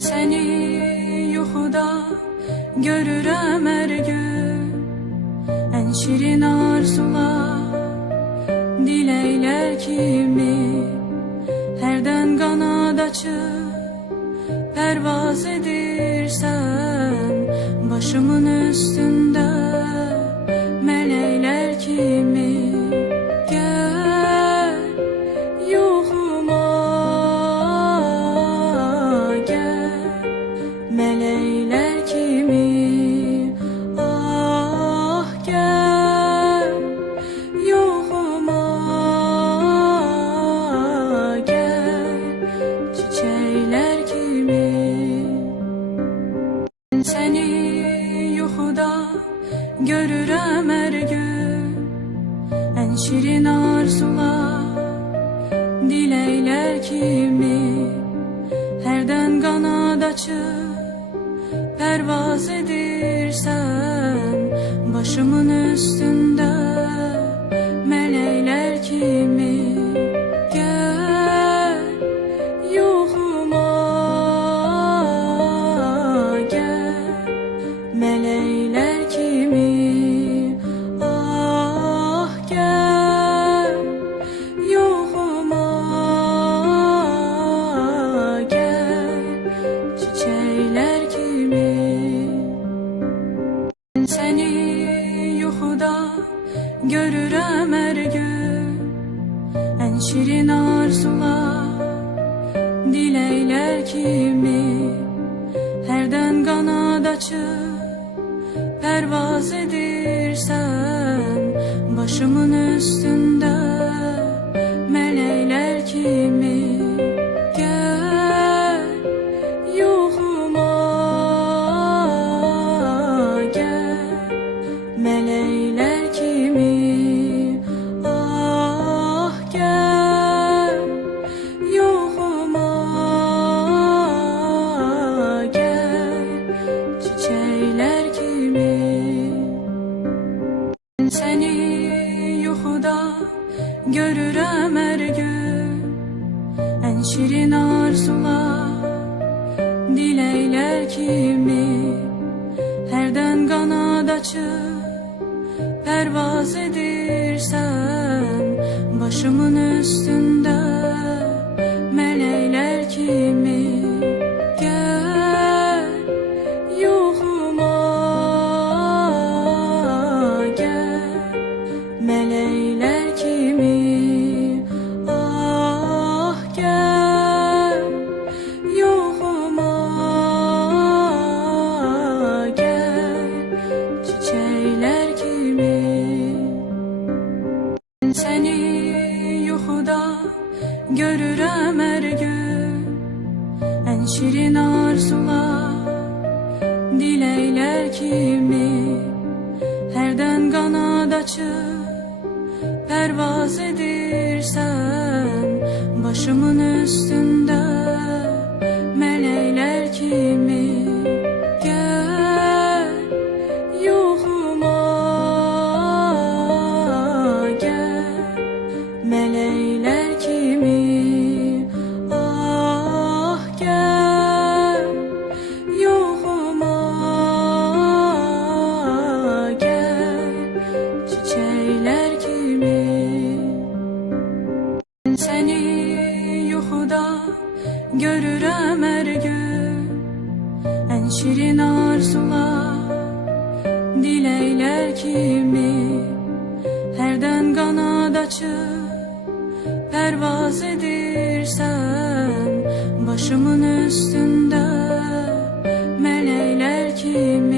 Seni yuxuda görürəm hər gün, ən şirin arzular, diləklər kimi hərdən qanad açıb pərvaz edirsən başımın üstündə mələklər kimi. Gəl yuxuma, gəl mələklər kimi. Ah gəl yuxuma, gəl çiçəklər kimi. Səni yuxuda görürəm hər gün, ən şirin arzular, diləklər kimi hərdən qanad açıb pərvaz edirsən başımın üstündə mələklər kimi. Gəl yuxuma, gəl mələklər kimi. Ah gəl yuxuma, gəl çiçəklər kimi. Səni yuxuda görürəm hər gün, ən şirin arzular, diləklər kimi hərdən qanad açıb pərvaz edirsən başımın üstündə mələklər kimi. Gəl yuxuma, gəl mələklər kimi. Ah gəl yuxuma, gəl çiçəklər kimi. Səni yuxuda görürəm hər gün, ən şirin arzular, diləklər kimi hərdən qanad açıb pərvaz edirsən başımın üstündə mələklər kimi. Gəl yuxuma, gəl mələklər kimi. Ah gəl yuxuma, gəl çiçəklər kimi. Səni yuxuda görürəm hər gün, ən şirin arzular, diləklər kimi hərdən qanad açıb pərvaz edirsən başımın üstündə mələklər kimi. Gəl yuxuma, gəl mələklər kimi. Ah gəl yuxuma, gəl çiçəklər kimi. Səni yuxuda görürəm hər gün, ən şirin arzular, diləklər kimi hərdən qanad açıb pərvaz edirsən başımın üstündə mələklər kimi.